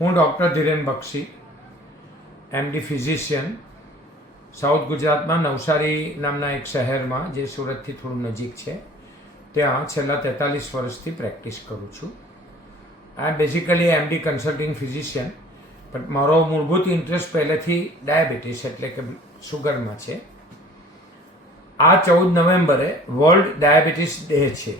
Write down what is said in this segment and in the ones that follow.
હું ડૉક્ટર ધીરેન બક્ષી, MD physician, south ગુજરાતમાં નવસારી નામના એક શહેરમાં, જે સુરતથી થોડું નજીક છે, ત્યાં છેલ્લા 43 વર્ષથી પ્રેક્ટિસ કરું છું. આઈ એમ બેઝિકલી એમડી કન્સલ્ટિંગ ફિઝિશિયન, પણ મારો મૂળભૂત ઇન્ટરેસ્ટ પહેલેથી ડાયાબિટીસ એટલે કે સુગરમાં છે. આ 14 નવેમ્બરે વર્લ્ડ ડાયાબિટીસ ડે છે.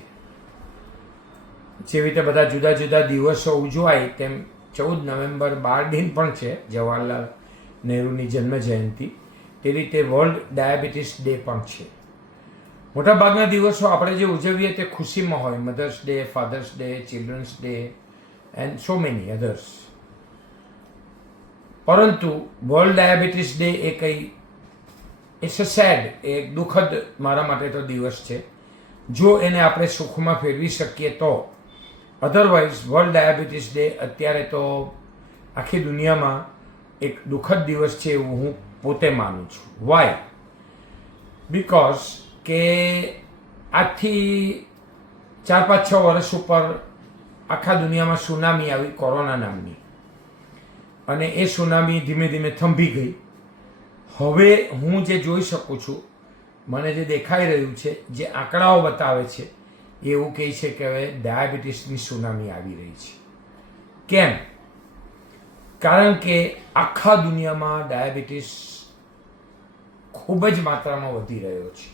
જેવી રીતે બધા જુદા જુદા દિવસો ઉજવાય તેમ 14 નવેમ્બર બાળ દિન પણ છે, જવાહરલાલ નહેરુની જન્મ જયંતિ. તે રીતે વર્લ્ડ ડાયાબિટીસ ડે પણ છે. મોટાભાગના દિવસો આપણે જે ઉજવીએ તે ખુશીમાં હોય, mother's day, father's day, children's day and so many others. પરંતુ વર્લ્ડ ડાયાબિટીસ ડે એ કંઈ ઇટ્સ અ સેડ, એક દુઃખદ મારા માટે તો દિવસ છે. જો એને આપણે સુખમાં ફેરવી શકીએ તો. અધરવાઇઝ વર્લ્ડ ડાયાબિટીસ ડે અત્યારે તો આખી દુનિયામાં એક દુઃખદ દિવસ છે એવું હું પોતે માનું છું. વાય? બિકોઝ કે આજથી 4-5-6 વર્ષ ઉપર આખા દુનિયામાં સુનામી આવી, કોરોના નામની, અને એ સુનામી ધીમે ધીમે થંભી ગઈ. હવે હું જે જોઈ શકું છું, મને જે દેખાઈ રહ્યું છે, જે આંકડાઓ બતાવે છે, એવું કહે છે કે હવે ડાયાબિટીસની સુનામી આવી રહી છે. કેમ? કારણ કે આખા દુનિયામાં ડાયાબિટીસ ખૂબ જ માત્રામાં વધી રહ્યો છે.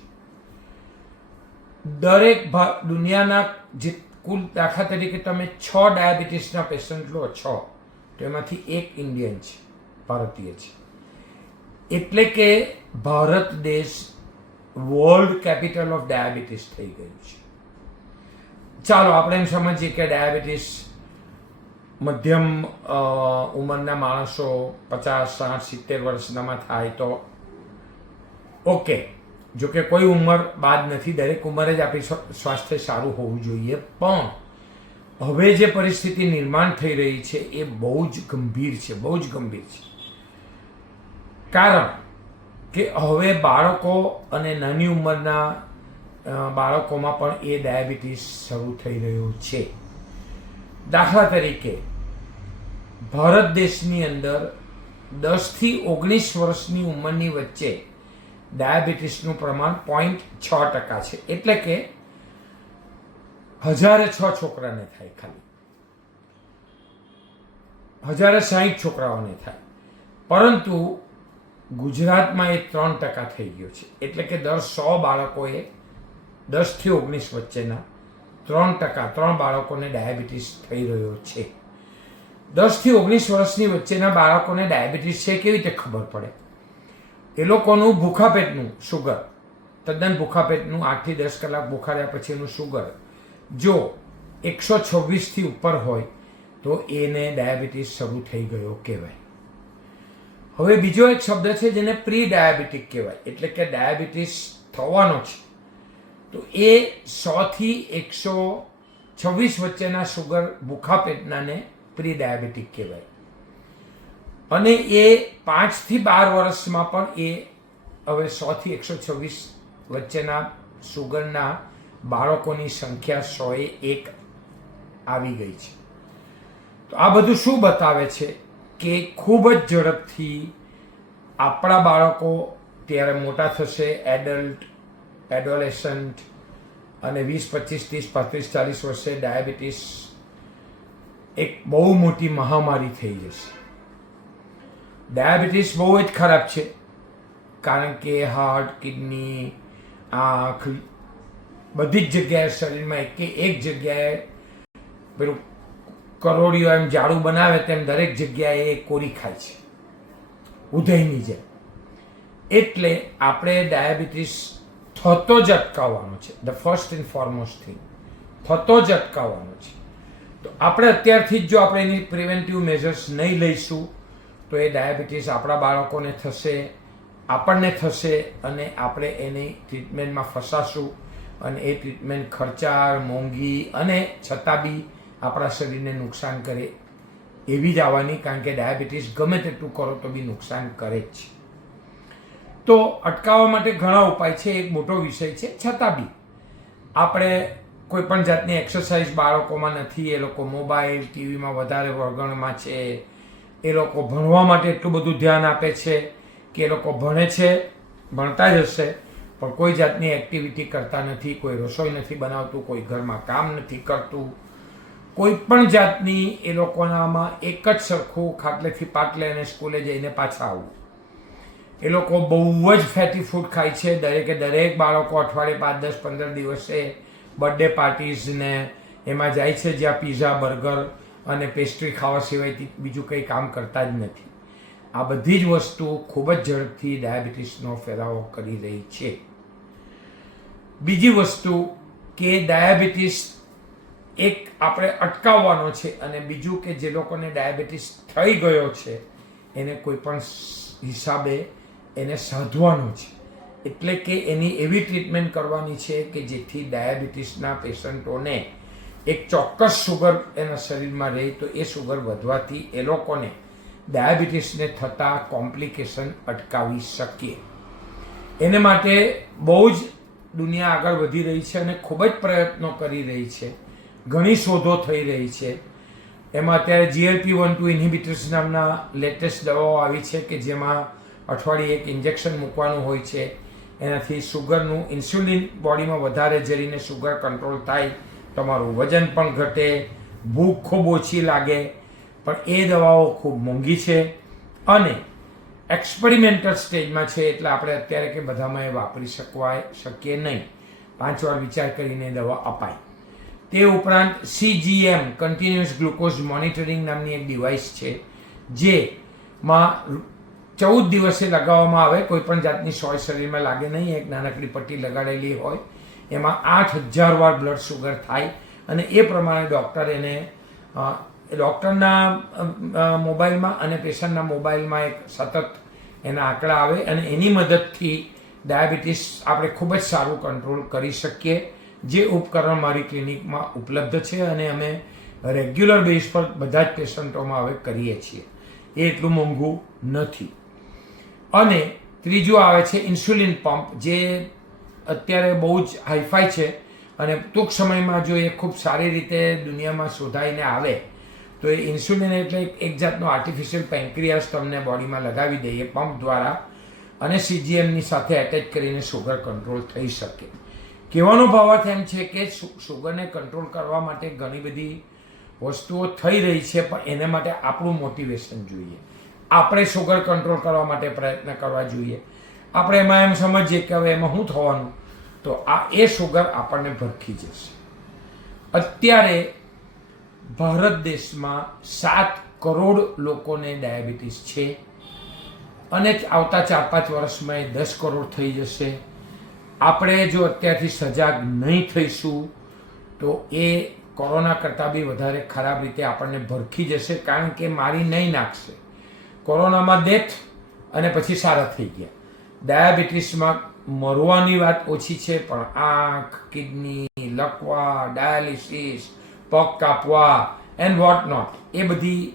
દરેક દુનિયાના જે કુલ, દાખલા તરીકે તમે 6 ડાયાબિટીસના પેશન્ટ લો, 6, તો એમાંથી એક ઇન્ડિયન છે, ભારતીય છે. એટલે કે ભારત દેશ વર્લ્ડ કેપિટલ ઓફ ડાયાબિટીસ થઈ ગયું છે. ચાલો આપણે એમ સમજીએ કે ડાયાબિટીસ મધ્યમ ઉંમરના માણસો 50, 60, 70 વર્ષનામાં થાય તો ઓકે. જો કે કોઈ ઉંમર બાદ નથી, દરેક ઉંમરે જ આપણી સ્વાસ્થ્ય સારું હોવું જોઈએ. પણ હવે જે પરિસ્થિતિ નિર્માણ થઈ રહી છે એ બહુ જ ગંભીર છે, બહુ જ ગંભીર છે. કારણ કે હવે બાળકો અને નાની ઉંમરના બાળકોમાં પણ એ ડાયાબિટીસ શરૂ થઈ રહ્યો છે. દાખલા તરીકે ભારત દેશની અંદર 10 થી 19 વર્ષની ઉંમરની વચ્ચે ડાયાબિટીસનું પ્રમાણ 0.6% છે. એટલે કે 1006 છોકરાને થાય, ખાલી 1060 છોકરાઓને થાય. પરંતુ ગુજરાતમાં એ 3% થઈ ગયો છે. એટલે કે દર 100 બાળકોએ 10 થી 19 વચ્ચેના 3%, 3 બાળકોને ડાયાબિટીસ થઈ રહ્યો છે. 10 થી 19 વર્ષની વચ્ચેના બાળકોને ડાયાબિટીસ છે કેવી રીતે ખબર પડે? એ લોકોનું ભૂખા પેટનું શુગર, તદ્દન ભૂખા પેટનું 8 થી 10 કલાક ભૂખાડ્યા પછીનું શુગર જો 126 થી ઉપર હોય તો એને ડાયાબિટીસ શરૂ થઈ ગયો કહેવાય. હવે બીજો એક શબ્દ છે જેને પ્રી ડાયાબિટીક કહેવાય, એટલે કે ડાયાબિટીસ થવાનો છે. તો એ 100 થી 126 વચ્ચેના શુગર ભૂખા પેટનાને પ્રી ડાયાબિટીક કહેવાય. અને એ 5 થી 12 વર્ષમાં પણ એ હવે 100 થી 126 વચ્ચેના શુગરના બાળકોની સંખ્યા 101 આવી ગઈ છે. તો આ બધું શું બતાવે છે કે ખૂબ જ ઝડપથી આપણા બાળકો ત્યારે મોટા થશે, એડલ્ટ, એડોલેસન્ટ, અને 20, 25, 30, 35, 40 વર્ષે ડાયાબિટીસ એક બહુ મોટી મહામારી થઈ જશે. ડાયાબિટીસ બહુ જ ખરાબ છે, કારણ કે હાર્ટ, કિડની, આંખ, બધી જ જગ્યાએ શરીરમાં એક જગ્યાએ પેલું કરોડિયો એમ જાડું બનાવે તેમ દરેક જગ્યાએ કોરી ખાય છે, ઉધઈની જેમ. એટલે આપણે ડાયાબિટીસ થતો જ અટકાવવાનો છે. The first and foremost thing, થતો જ અટકાવવાનો છે. તો આપણે અત્યારથી જ જો આપણે એની પ્રિવેન્ટિવ મેઝર્સ નહીં લઈશું તો એ ડાયાબિટીસ આપણા બાળકોને થશે, આપણને થશે, અને આપણે એની ટ્રીટમેન્ટમાં ફસાશું. અને એ ટ્રીટમેન્ટ ખર્ચાળ, મોંઘી અને છતાં બી આપણા શરીરને નુકસાન કરે એવી જ આવવાની, કારણ કે ડાયાબિટીસ ગમે તેટલું કરો તો બી નુકસાન કરે જ છે. તો અટકાવવા માટે ઘણા ઉપાય છે, એક મોટો વિષય છે. છતાં બી આપણે કોઈ પણ જાતની એક્સરસાઇઝ બાળકોમાં નથી, એ લોકો મોબાઈલ, ટીવીમાં વધારે વળગણમાં છે, એ લોકો ભણવા માટે એટલું બધું ધ્યાન આપે છે કે એ લોકો ભણે છે, ભણતા જ હશે, પણ કોઈ જાતની એક્ટિવિટી કરતા નથી, કોઈ રસોઈ નથી બનાવતું, કોઈ ઘરમાં કામ નથી કરતું, કોઈ પણ જાતની એ લોકોનામાં એક જ સરખું ખાટલેથી પાટલે અને સ્કૂલે જઈને પાછા આવવું. એ લોકો બહુ જ ફેટી ફૂડ ખાય છે. દરેક બાળકો અઠવાડિયે 5, 10, 15 દિવસે બર્થડે પાર્ટીઝને એમાં જાય છે જ્યાં પીઝા, બર્ગર અને પેસ્ટ્રી ખાવા સિવાય બીજું કંઈ કામ કરતા જ નથી. આ બધી જ વસ્તુ ખૂબ જ ઝડપથી ડાયાબિટીસનો ફેલાવો કરી રહી છે. બીજી વસ્તુ કે ડાયાબિટીસ એક આપણે અટકાવવાનો છે, અને બીજું કે જે લોકોને ડાયાબિટીસ થઈ ગયો છે એને કોઈ પણ હિસાબે એને સાધવાનો છે. એટલે કે એની એવી ટ્રીટમેન્ટ કરવાની છે કે જેથી ડાયાબિટીસના પેશન્ટોને એક ચોક્કસ સુગર એના શરીરમાં રહે તો એ સુગર વધવાથી એ લોકોને ડાયાબિટીસને થતા કોમ્પ્લિકેશન અટકાવી શકીએ. એને માટે બહુ જ દુનિયા આગળ વધી રહી છે અને ખૂબ જ પ્રયત્નો કરી રહી છે. ઘણી શોધો થઈ રહી છે. એમાં અત્યારે GLP-1/2 ઇન્હિબિટર્સ નામના લેટેસ્ટ દવાઓ આવી છે કે જેમાં અઠવાડિયે એક ઇન્જેક્શન મૂકવાનું હોય છે. એનાથી સુગરનું ઇન્સ્યુલિન બોડીમાં વધારે જરીને સુગર કંટ્રોલ થાય, તમારું વજન પણ ઘટે, ભૂખ ખૂબ ઓછી લાગે. પણ એ દવાઓ ખૂબ મોંઘી છે અને એક્સપેરિમેન્ટલ સ્ટેજમાં છે, એટલે આપણે અત્યારે કે બધામાં એ વાપરી શકીએ નહીં. 5 વાર વિચાર કરીને દવા અપાય. તે ઉપરાંત CGM કન્ટિન્યુઅસ ગ્લુકોઝ મોનિટરિંગ નામની એક ડિવાઇસ છે જેમાં 14 દિવસે લગાવવામાં આવે. કોઈ પણ જાતની સોય શરીરમાં લાગે નહીં, એક નાનકડી પટ્ટી લગાડેલી હોય. એમાં 8000 વાર બ્લડ સુગર થાય અને એ પ્રમાણે ડૉક્ટર એને ડૉક્ટરના મોબાઈલમાં અને પેશન્ટના મોબાઈલમાં એક સતત એના આંકડા આવે અને એની મદદથી ડાયાબિટીસ આપણે ખૂબ જ સારું કંટ્રોલ કરી શકીએ. જે ઉપકરણ મારી ક્લિનિકમાં ઉપલબ્ધ છે અને અમે રેગ્યુલર બેઝ પર બધા જ પેશન્ટોમાં હવે કરીએ છીએ. એ એટલું મોંઘું નથી. અને ત્રીજું આવે છે ઇન્સ્યુલિન પંપ, જે અત્યારે બહુ જ હાઈફાઈ છે અને ટૂંક સમયમાં જો એ ખૂબ સારી રીતે દુનિયામાં શોધાઈને આવે તો એ ઇન્સ્યુલિન એટલે એક જાતનો આર્ટિફિશિયલ પેન્ક્રિયાસ તમને બોડીમાં લગાવી દઈએ પંપ દ્વારા અને CGMની સાથે એટેચ કરીને સુગર કંટ્રોલ થઈ શકે. કહેવાનો ભાવાર્થ એમ છે કે સુગરને કંટ્રોલ કરવા માટે ઘણી બધી વસ્તુઓ થઈ રહી છે, પણ એને માટે આપણું મોટિવેશન જોઈએ. આપણે સુગર કંટ્રોલ કરવા માટે પ્રયત્ન કરવા જોઈએ. આપણે એમાં એમ સમજીએ કે હવે એમાં શું થવાનું, તો એ સુગર આપણને ભરખી જશે. અત્યારે ભારત દેશમાં 7 કરોડ લોકોને ડાયાબિટીસ છે અને આવતા 4-5 વર્ષમાં એ 10 કરોડ થઈ જશે. આપણે જો અત્યારથી સજાગ નહીં થઈશું તો એ કોરોના કરતાં બી વધારે ખરાબ રીતે આપણને ભરખી જશે, કારણ કે મારી નહીં નાખશે. કોરોનામાં ડેથ અને પછી સારા થઈ ગયા. ડાયાબિટીસમાં મરવાની વાત ઓછી છે, પણ આંખ, કિડની, લકવા, ડાયાલિસિસ, પગ કાપવા એન્ડ વોટ નોટ, એ બધી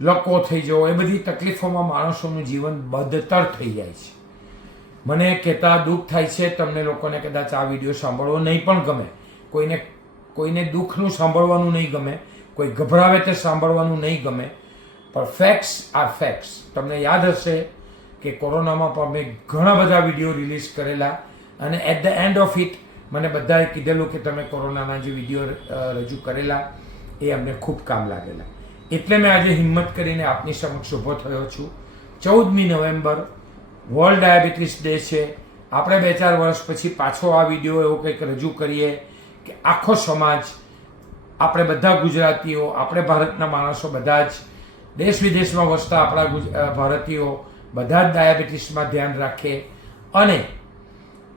લકવો થઈ જવો, એ બધી તકલીફોમાં માણસોનું જીવન બદતર થઈ જાય છે. મને કહેતા દુઃખ થાય છે. તમને લોકોને કદાચ આ વિડીયો સાંભળવો નહીં પણ ગમે, કોઈને દુઃખનું સાંભળવાનું નહીં ગમે, કોઈ ગભરાવે તે સાંભળવાનું નહીં ગમે, પણ ફેક્ટ્સ આર ફેક્ટ્સ. તમને યાદ હશે કે કોરોનામાં પણ મેં ઘણા બધા વિડીયો રિલીઝ કરેલા અને at the end of it મને બધાએ કીધેલું કે તમે કોરોનાના જે વિડીયો રજૂ કરેલા એ અમને ખૂબ કામ લાગેલા. એટલે મેં આજે હિંમત કરીને આપની સમક્ષ ઊભો થયો છું. 14મી નવેમ્બર વર્લ્ડ ડાયાબિટીસ ડે છે. આપણે 2-4 વર્ષ પછી પાછો આ વિડીયો એવો કંઈક રજૂ કરીએ કે આખો સમાજ, આપણે બધા ગુજરાતીઓ, આપણે ભારતના માણસો બધા જ, દેશ વિદેશમાં વસતા આપણા ભારતીયો બધા જ ડાયાબિટીસમાં ધ્યાન રાખે અને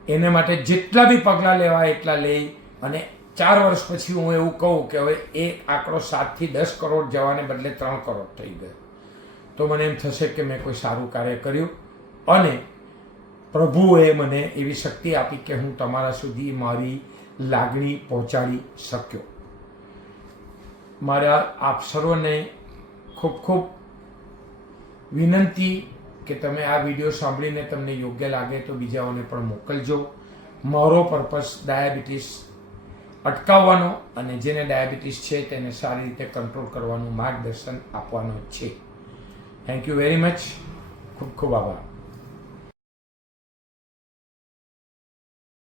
એને માટે જેટલા બી પગલાં લેવાય એટલા લઈ. અને 4 વર્ષ પછી હું એવું કહું કે હવે એ આંકડો 7થી 10 કરોડ જવાને બદલે 3 કરોડ થઈ ગયો, તો મને એમ થશે કે મેં કોઈ સારું કાર્ય કર્યું અને પ્રભુએ મને એવી શક્તિ આપી કે હું તમારા સુધી મારી લાગણી પહોંચાડી શક્યો. મારા આપ સર્વને ખૂબ ખૂબ વિનંતી કે તમે આ વિડીયો સાંભળીને તમને યોગ્ય લાગે તો બીજાઓને પણ મોકલજો. મારો પર્પસ ડાયાબિટીસ અટકાવવાનો અને જેને ડાયાબિટીસ છે તેને સારી રીતે કંટ્રોલ કરવાનું માર્ગદર્શન આપવાનો છે. Thank you very much. ખૂબ ખૂબ આભાર.